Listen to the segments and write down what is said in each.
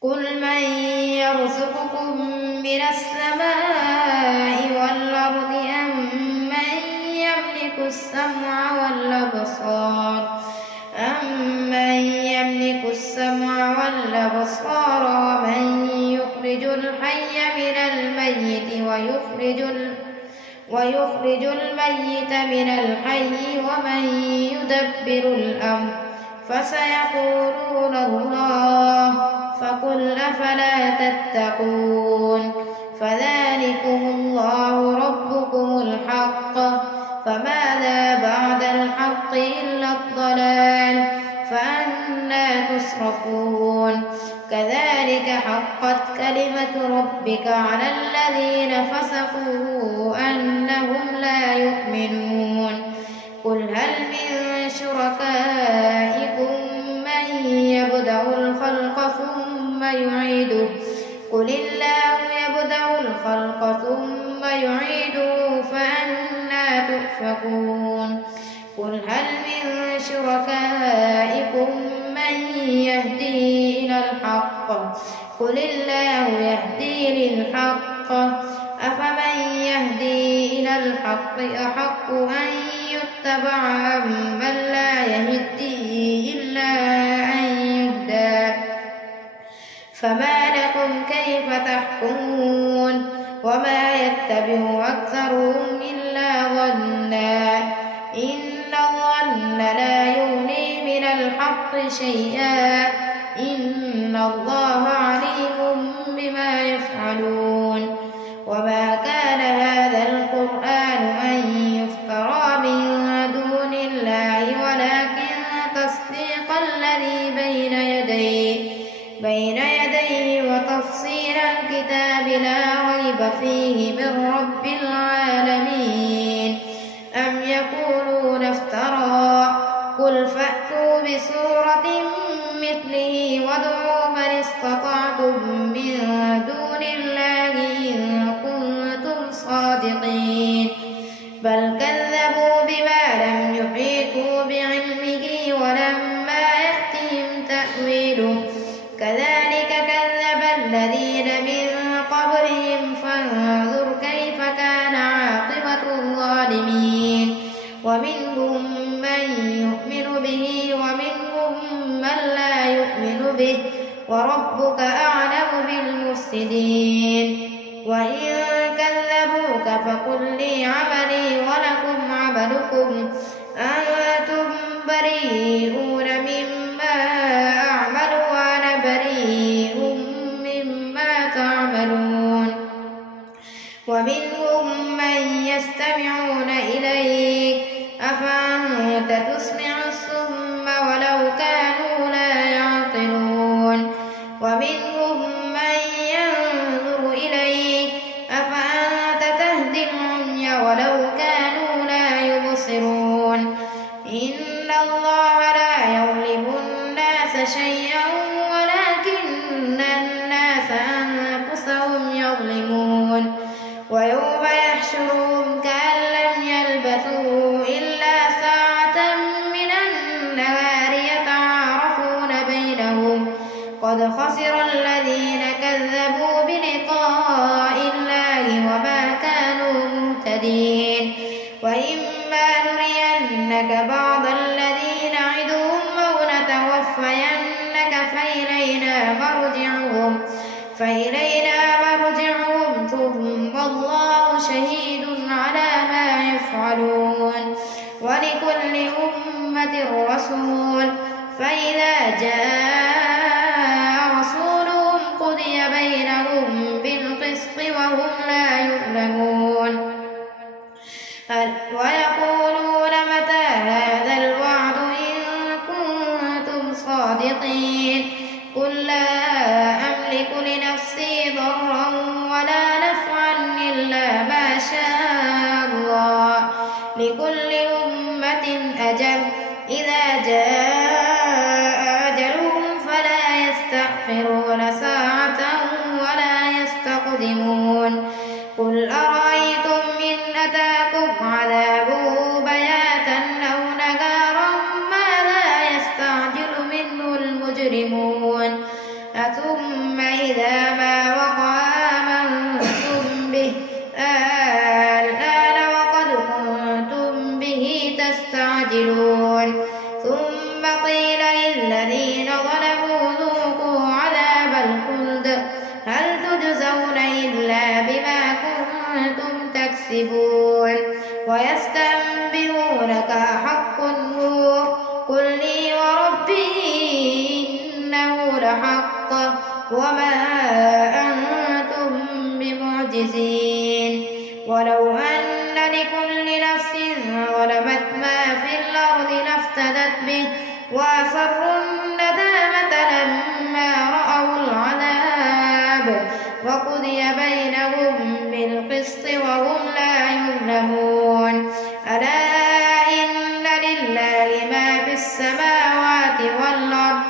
قل من يرزقكم من السماء والأرض أمن يملك السمع والأبصار ومن يخرج الحي من الميت ويخرج الميت من الحي ومن يدبر الأمر فسيقولون الله فقل أفلا تتقون فذلكم الله ربكم الحق فماذا بعد الحق إلا الضلال فأنى تصرفون كذلك حقت كلمة ربك على الذين فسقوا أنهم لا يؤمنون قل هل من شركائكم من يبدأ الخلق ثم يعيده قل الله يبدأ الخلق ثم يعيده فأنى تؤفكون قل هل من شركائكم من يهدي إلى الحق قل الله يهدي للحق أفمن يهدي إلى الحق أحق أن يتبع أمن لا يهدي إلا أن يهدى فما لكم كيف تحكمون وما يتبع أكثرهم إلا ظنا إن الظن لا يغني من الحق شيئا إن الله عليم بما يفعلون وما كان هذا القرآن أن يفترى من دون الله ولكن تصديق الذي بين يديه وتفصيل الكتاب لا ريب فيه من رب العالمين أم يقولون افترى قل فأتوا بسورة مثله وادعوا من استطعتم من دون الله إن كنتم صادقين بل كذبوا بما لم يحيطوا بعلمه ولما يأتهم تأويله كذلك كذب الذين من قبلهم فانظر كيف كان عاقبة الظالمين ومنهم من يؤمن به ومنهم من لا يؤمن به وربك أعلم بالمفسدين وإن كذبوك فقل لي عملي ولكم عملكم أنتم بريئون مما أعمل وأنا بريء مما تعملون ومنهم من يستمعون إليك أفأنت تسمع الصم ولو كانوا لا يعقلون ومنهم من ينظر إليك أفأنت تهدي العمي ولو كانوا لا يبصرون إن الله لا يظلم الناس شيئا ولكن الناس أنفسهم يظلمون ويوم يحشرهم كأن لم يلبثوا إلا ساعة من النهار يتعارفون بينهم قد خسر الذين كذبوا بلقاء الله وما كانوا مهتدين وإما نرينك بعض الذي نعدهم أو نتوفينك فإلينا مرجعهم ثم الله شهيد على ما يفعلون ولكل أمة رسول فإذا جاء رسولهم قضي بينهم بالقسط وهم لا يظلمون ويقولون متى هذا الوعد إن كنتم صادقين قل لا أملك لنفسي ضرا ولا نفعا إلا ما شاء الله لكل أمة أجل إذا جاء أجلهم فلا يستأخرون ساعة ولا يستقدمون قل أرأيتم إن أتاكم عذابه بياتا أو نهارا ماذا يستعجل منه المجرمون ثم فإذا ما وقع آمنتم به الآن وقد كنتم به تستعجلون ثم قيل للذين ظلموا ذوقوا عذاب الخلد هل تجزون إلا بما كنتم تكسبون ويستنبئونك أحق هو قل لي وربي إنه لحق وما أنتم بمعجزين ولو أن لكل نفس ظلمت ما في الأرض لافتدت به وأسروا الندامة لما رأوا العذاب وقضي بينهم بالقسط وهم لا يظلمون ألا إن لله ما في السماوات والأرض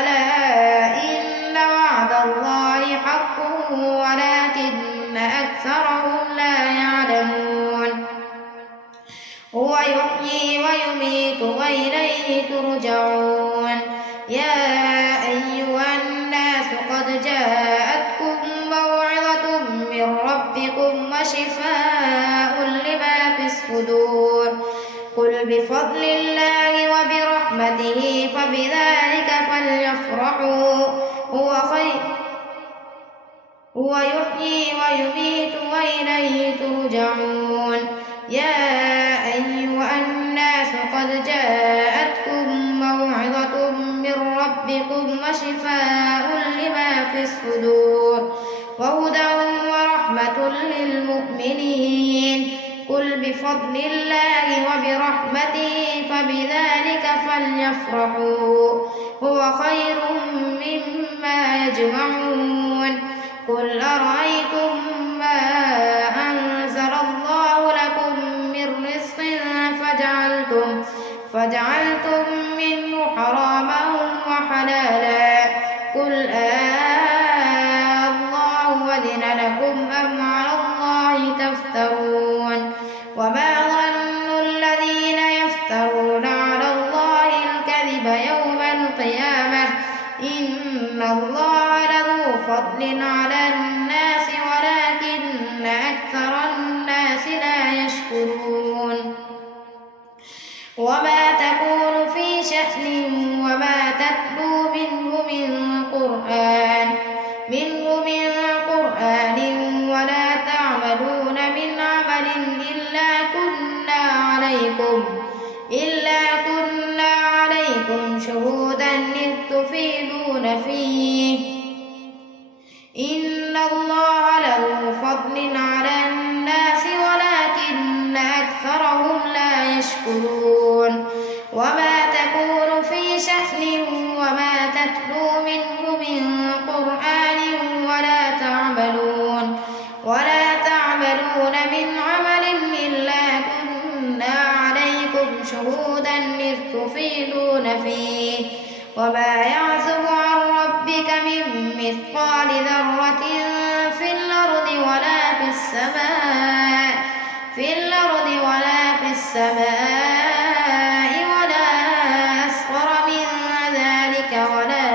ألا إن وعد الله حق ولكن أكثرهم لا يعلمون هو يحيي ويميت وإليه ترجعون يا أيها الناس قد جاءتكم موعظة من ربكم وشفاء لما في الصدور قل بفضل الله وبرحمته فبذلك فليفرحوا هو خير هو يحيي ويميت وإليه ترجعون يا أيها الناس قد جاءتكم موعظة من ربكم وشفاء لما في الصدور وهدى ورحمة للمؤمنين قل بفضل الله وبرحمته فبذلك فليفرحوا هو خير مما يجمعون قل أرأيتم ما أنزل الله لكم من رزق فجعلتم منه حراما وحلالا قل الله أذن لكم أم على الله تفترون وما ظن الذين يفترون على الله الكذب يوم القيامة إن الله لذو فضل على الناس ولكن أكثر الناس لا يشكرون وما تكون في شأن وما تتلو منه من قرآن ولا تعملون من عمل إلا كنا عليكم شهودا إذ تفيضون فيه إن الله له فضل على الناس ولكن أكثرهم لا يشكرون وما تكون في شأن وما تتلو منه من قرآن ولا تعملون من عمل إلا كنا عليكم شهودا إذ تفيضون فيه وما يعزب عن ربك من مثقال ذرة في الأرض ولا في السماء ولا أصغر من ذلك ولا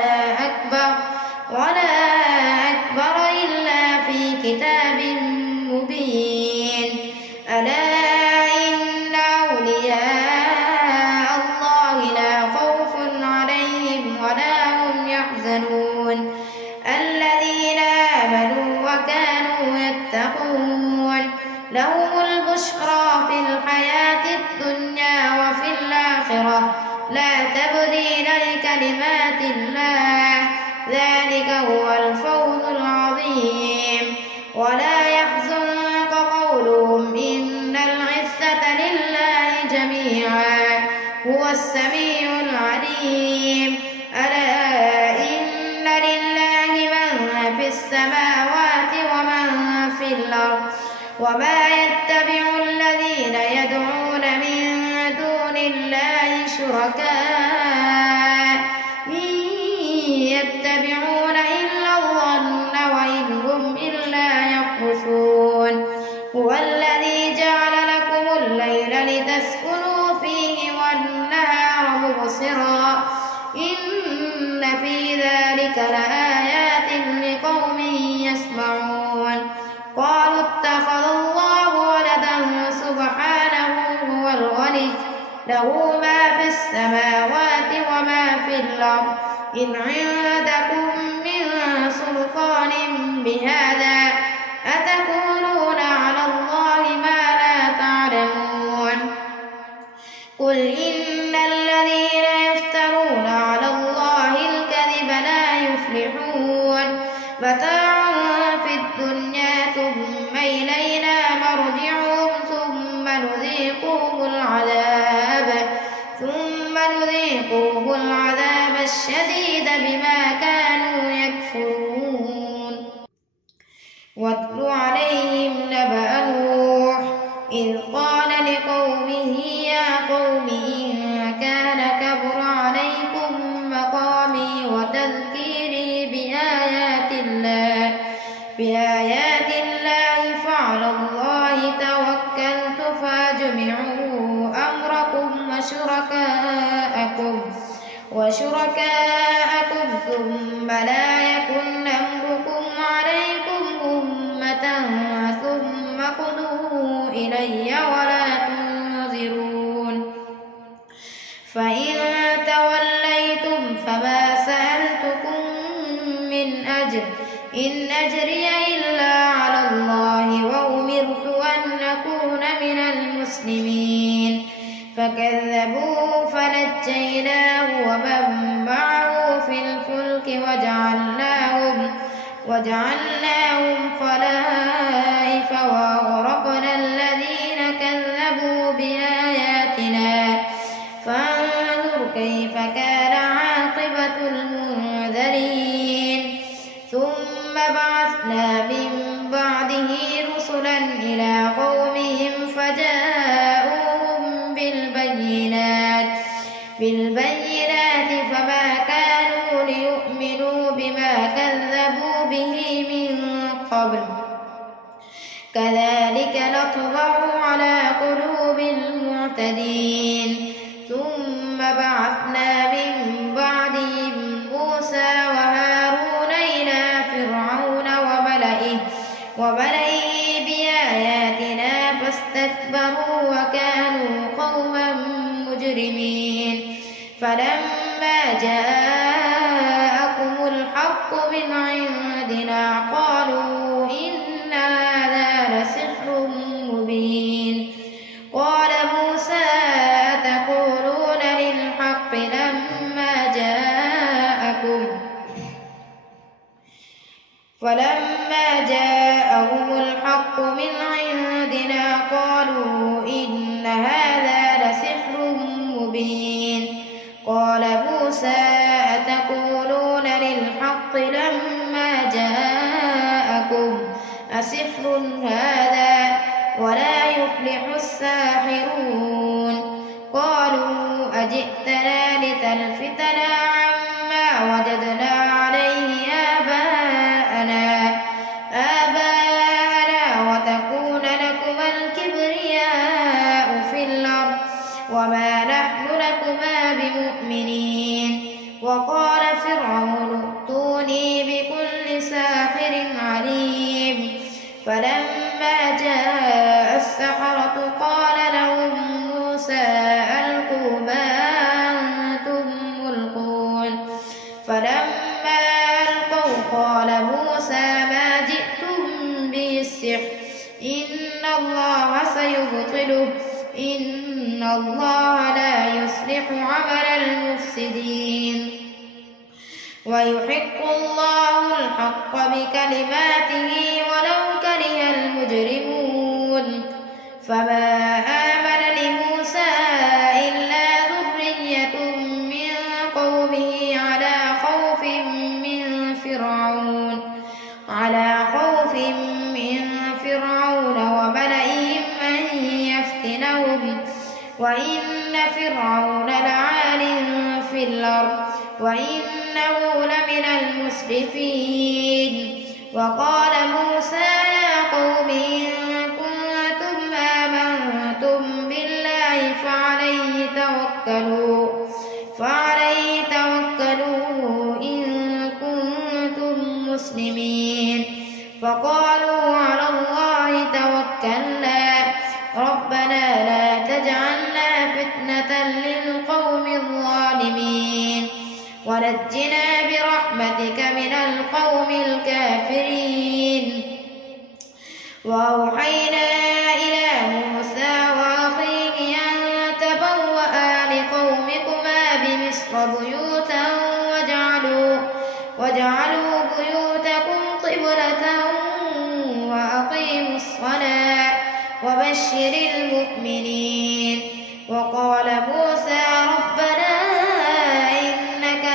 أكبر إلا في كتاب مبين ألا إن أولياء الله لا خوف عليهم ولا هم يحزنون الذين آمنوا وكانوا يتقون لهم البشرى في الحياة الدنيا وفي الآخرة لا تبديل لكلمات الله ذلك هو الفوز العظيم ولا يحزنك قولهم إن العزة لله جميعا هو السميع العليم ألا إن لله من في السماوات ومن في الأرض وما يتبع الذين يدعون من دون الله شركاء إن يتبعون إلا الظن وإن هم إلا يخرصون هو الذي جعل لكم الليل لتسكنوا فيه والنهار مبصرا إن في ذلك لآيات لقوم له ما في السماوات وما في الأرض إن عندكم من سلطان بهذا أتقولون على الله ما لا تعلمون قل إن الذين يفترون على الله الكذب لا يفلحون متاع في الدنيا ثم إلينا مرجعهم ثم نذيقهم العذاب الشديد بما كانوا يكفرون واتل عليهم نبأ نوح إذ قال لقومه يا قوم إن كان كبر عليكم مقامي وتذكيري بآيات الله فعلى الله توكلت فاجمعوا أمركم وشركاءكم ثم لا يكن أمركم عليكم أمة ثم قضوا إلي ولا تنظرون فإن توليتم فما سألتكم من أجر إن أجري إلا على الله وأمرت أن أكون من المسلمين فكذبوه فنجيناه ومن معه في الفلك وجعلناهم خلائف وأغرقنا الذين كذبوا بآياتنا فانظر كيف كان عاقبة المنذرين ثم بعثنا من بعده رسلا إلى قومهم فجاءوهم بالبينات فما كانوا ليؤمنوا بما كذبوا به من قبل كذلك نطبع على قلوب المعتدين ثم بعثنا من بعدهم موسى وهارون إلى فرعون وملئه بآياتنا فاستكبروا وكانوا قوما مجرمين فلما جاءهم الحق من عندنا قالوا إن هذا لسحر مبين قال موسى أتقولون للحق لما جاءكم فلما جاءهم الحق من عندنا قالوا إن هذا لسحر مبين قال موسى أتقولون للحق لما جاءكم أسحر هذا ولا يفلح الساحرون قالوا أجئتنا لتلفتنا عما وجدنا عليه آباءنا وتكون لكما الكبرياء في الأرض وما نحن لكما بمؤمنين وقال فرعون ائتوني بكل ساحر عليم فلما جاء السحرة قال لهم موسى ألقوا ما أنتم ملقون فلما ألقوا قال موسى ما جئتم به السحر إن الله سيبطله إن الله لا يصلح عمل المفسدين ويحق الله الحق بكلماته ولو كره المجرمون فما آمن لموسى إلا ذرية من قومه على خوف من فرعون وملئهم أن يفتنهم وإن فرعون لعال في الأرض وإنه لمن المسرفين وقال موسى يا قوم إن كنتم آمنتم بالله فعليه توكلوا إن كنتم مسلمين فقالوا على الله توكلنا ربنا لا تجعلنا فتنة برحمتك من القوم الكافرين. وأوحينا إلى موسى وأخيه أن تبوأ لقومكما بمصر بيوتا واجعلوا بيوتكم قبلة وأقيموا الصلاة وبشر المؤمنين. وقال موسى ربنا إنك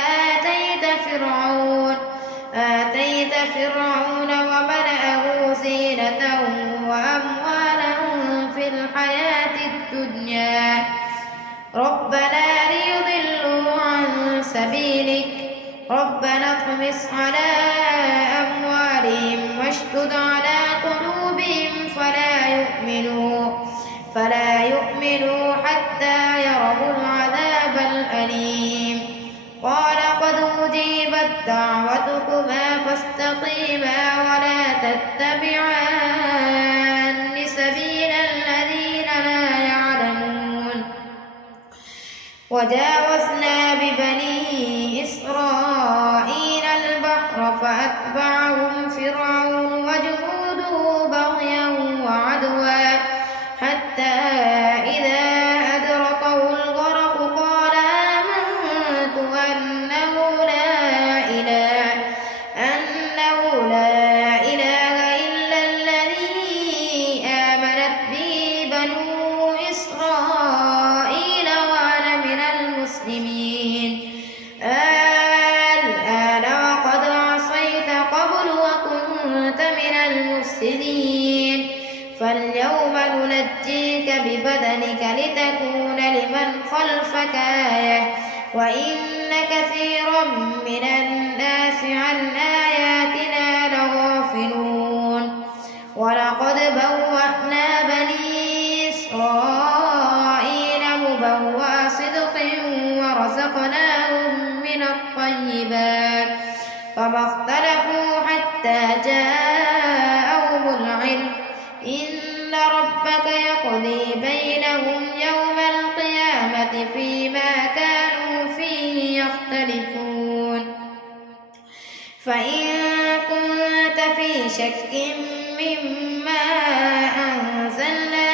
آتيت فرعون وملأه زينة وأموالا في الحياة الدنيا ربنا ليضلوا عن سبيلك ربنا اطمس على أموالهم واشدد على قلوبهم فلا يؤمنوا حتى يروا العذاب الأليم. قال قد أجيبت دعوتكما فاستقيما ولا تتبعان سبيل الذين لا يعلمون. وجاوزنا ببني إسرائيل البحر فأتبعهم فرعون وجنوده بغيا وعدوا حتى إذا أدركه الغرق قال آمنت أنه لا إله إلا الذي آمنت به بنو إسرائيل وأنا من المسلمين. الآن وقد عصيت قبل وكنت من المفسدين فاليوم ننجيك ببدنك لتكون لمن خلفك آية وإن كثيرا من الناس عن آياتنا لغافلون. ولقد بوأنا بني إسرائيل مبوأ صدق ورزقناهم من الطيبات فما اختلفوا حتى جاءهم العلم إن ربك يقضي بينهم يوم القيامة فيما كانوا فيه يختلفون. فإن كنت في شك مما أنزلنا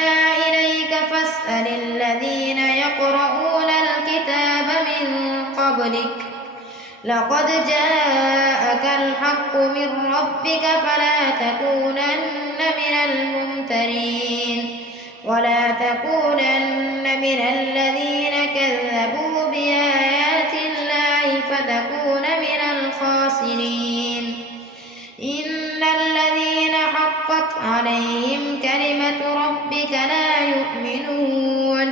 إليك فاسأل الذين يقرؤون الكتاب من قبلك لقد جاءك الحق من ربك فلا تكونن من الممترين ولا تكونن من الذين كذبوا بآيات الله فتكون من الخاسرين. إن الذين حقت عليهم كلمة ربك لا يؤمنون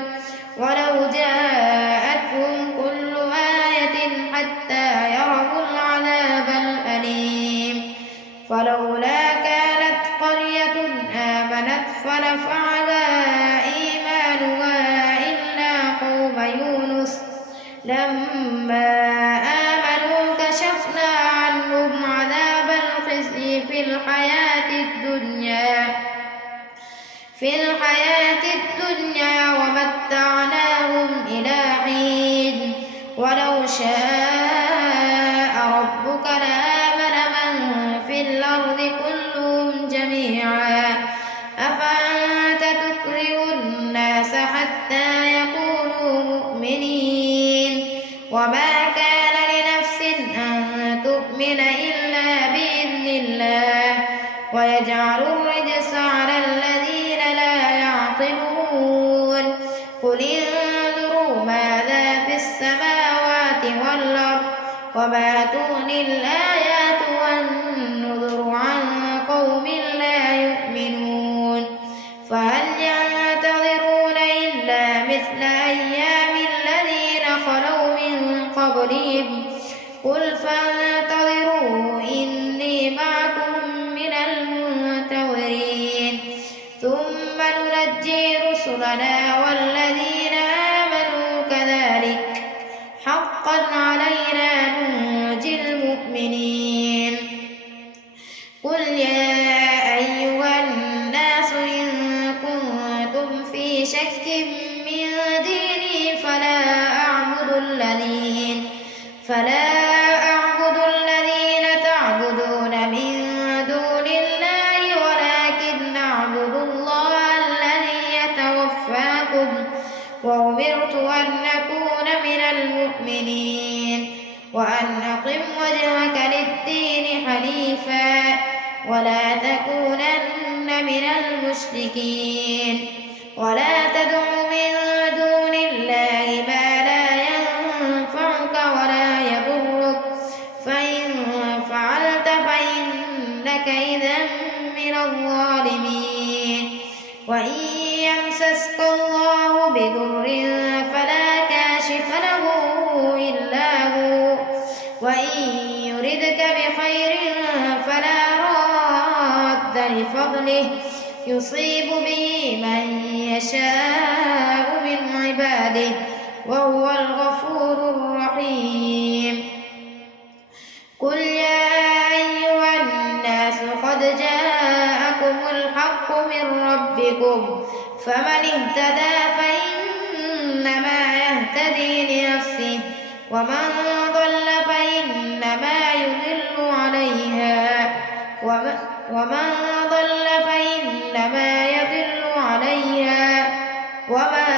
ولو جاءتهم كل آية حتى يروا العذاب الأليم. فلولا كانت قرية آمنت فنفعها إيمانها إلا قوم يونس لما آمنوا كشفنا عنهم عذاب الخزي في الحياة الدنيا ومتعناهم إلى حين. ولو شاء ربك لآمن من في الأرض كلهم جميعا أفأنت تكره الناس حتى يكونوا مؤمنين وما كان لنفس أن تؤمن إلا بإذن الله ويجعل الرجس على الذين لا يعقلون. قل انظروا ماذا في السماوات والأرض وما تغني الآيات والنذر عن قوم لا يؤمنون. فهل ينتظرون إلا مثل أيام الذين خلوا من قبلهم قل فانتظروا إني معكم من المنتظرين ثم ننجي رسلنا والذين آمنوا كذلك حقا علينا ننجي المؤمنين. قل يا أيها الناس إن كنتم في شك من ديني فلا أعبد الذين حنيفا ولا تكونن من المشركين ولا تدع من دون الله ما لا ينفعك ولا يضرك فإن فعلت فإنك إذا من الظالمين وإن يمسسك الله بضر فلا كاشف له إلا هو وإن يردك بخير فلا راد لفضله يصيب به من يشاء من عباده وهو الغفور الرحيم قل يا أيها الناس قد جاءكم الحق من ربكم فمن اهتدى فإنما يهتدي لنفسه ومن ضل فإنما يضل عليها وما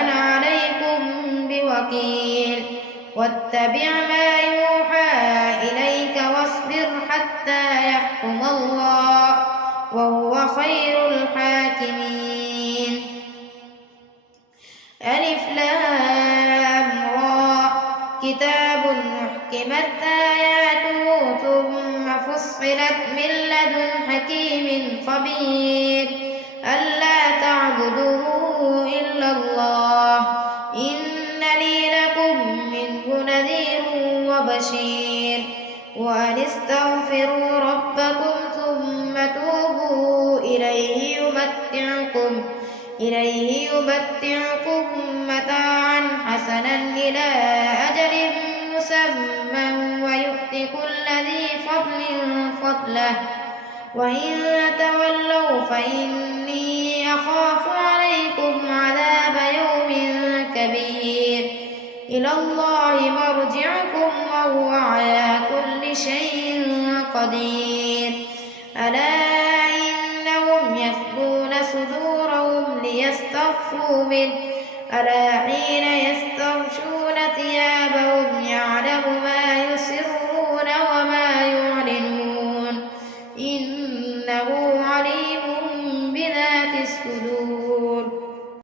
أنا عليكم بوكيل واتبع ما يوحى إليك واصبر حتى يحكم الله وهو خير الحاكمين ألف لام را كتاب محكمت آياته ثم فصلت من لدن حكيم خبير ألا تعبدوا إلا الله إنني لكم منه نذير وبشير وأن استغفروا ربكم ثم توبوا إليه يمتعكم متاعا حسنا إلى أجل مسمى ويؤت كل ذي فضل فضله وإن تولوا فإني أخاف عليكم عذاب يوم كبير إلى الله مرجعكم وهو على كل شيء قدير ألا إنهم يثنون صدورهم ليستخفوا منه ألا حين يستغشون ثيابهم يعلم ما يسرون وما يعلنون إنه عليم بذات الصدور